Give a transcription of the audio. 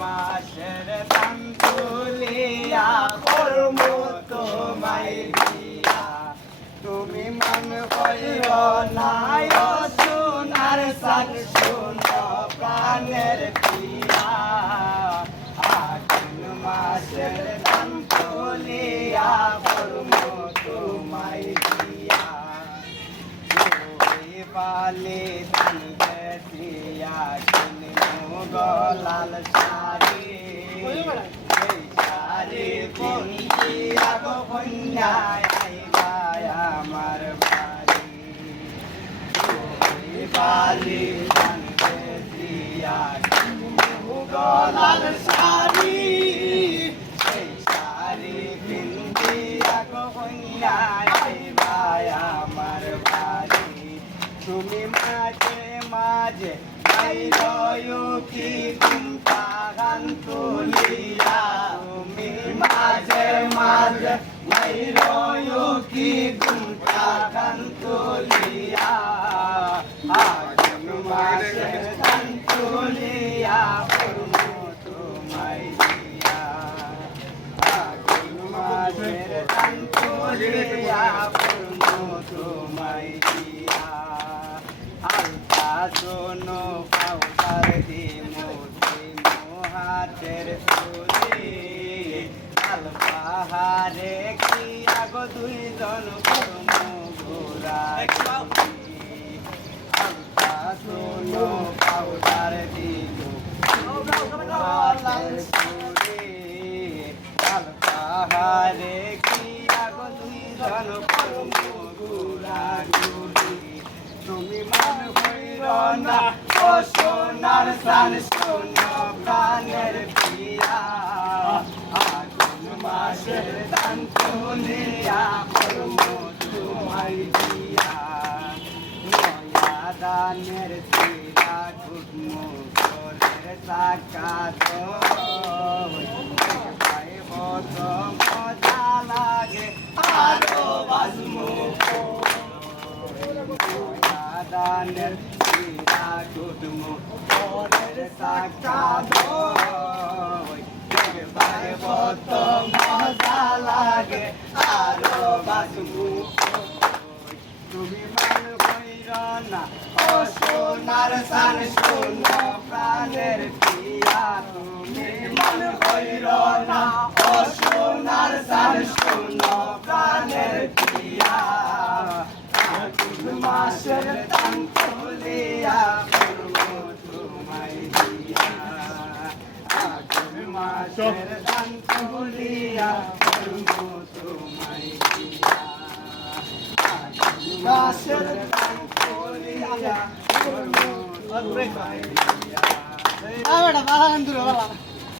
মাসের দান তুলিয়া কর্ম তোমায় দিয়া তুমি মন কইর নাই সোনার সান শুন প্রাণের পিয়া আগুন মাসের দান তুলিয়া কর্ম তোমায় দিয়া পালে দান দিয়া কিনু গলাল শাড়ি এই শাড়ি পিন্দিয়া গো কন্যায় আইবা আমার বাড়ি পালে দান দিয়া কিনু গলাল শাড়ি এই শাড়ি পিন্দিয়া গো কন্যায় আইবা আমার বাড়ি তুমি মাঝে মাঝে আইরো কি কুমটা গান তুলিয়া তুমি মাঝে মাঝে আইরো কি কুমটা গান তুলিয়া আগুন মাসের গান তুলিয়া পূর্ণ তোমায় দিয়া আগুন মাসের গান তুলিয়া পূর্ণ তোমায় দিয়া আলতা শোনো পাউডার দিমো হাতের তুলি আল পাহাড়ে কি আগো দুইজন কর্ম ঘোরা আলতা শোনো পাউডার দিমো হাতের তুলি আল পাহাড়ে কি আগো দুইজন কর্ম ঘোরা তুমি মন কইর না ও সোনার সান শোন প্রাণের পিয়া আগুন মাসের দান তুলিয়া কর্ম তোমায় দিয়া নয়া দানের চিরা ঘুটমো ঘরের চাকা তো মজা লাগে আরো বাজমো দানের চিরা ঘুটমো ঘরের চাকা দেখবারে কত মজা লাগে আরো বাজমু তুমি মন কইর না ও সোনার সান শোন প্রাণের পিয়া তুমি মন কইর না ও সোনার সান শোন প্রাণের পিয়া আগুন মাসের দান তুলিয়া পূর্ণ তোমায় দিয়া আগুন মাসের দান তুলিয়া পূর্ণ তোমায় দিয়া আগুন মাসের দান তুলিয়া পূর্ণ তোমায় দিয়া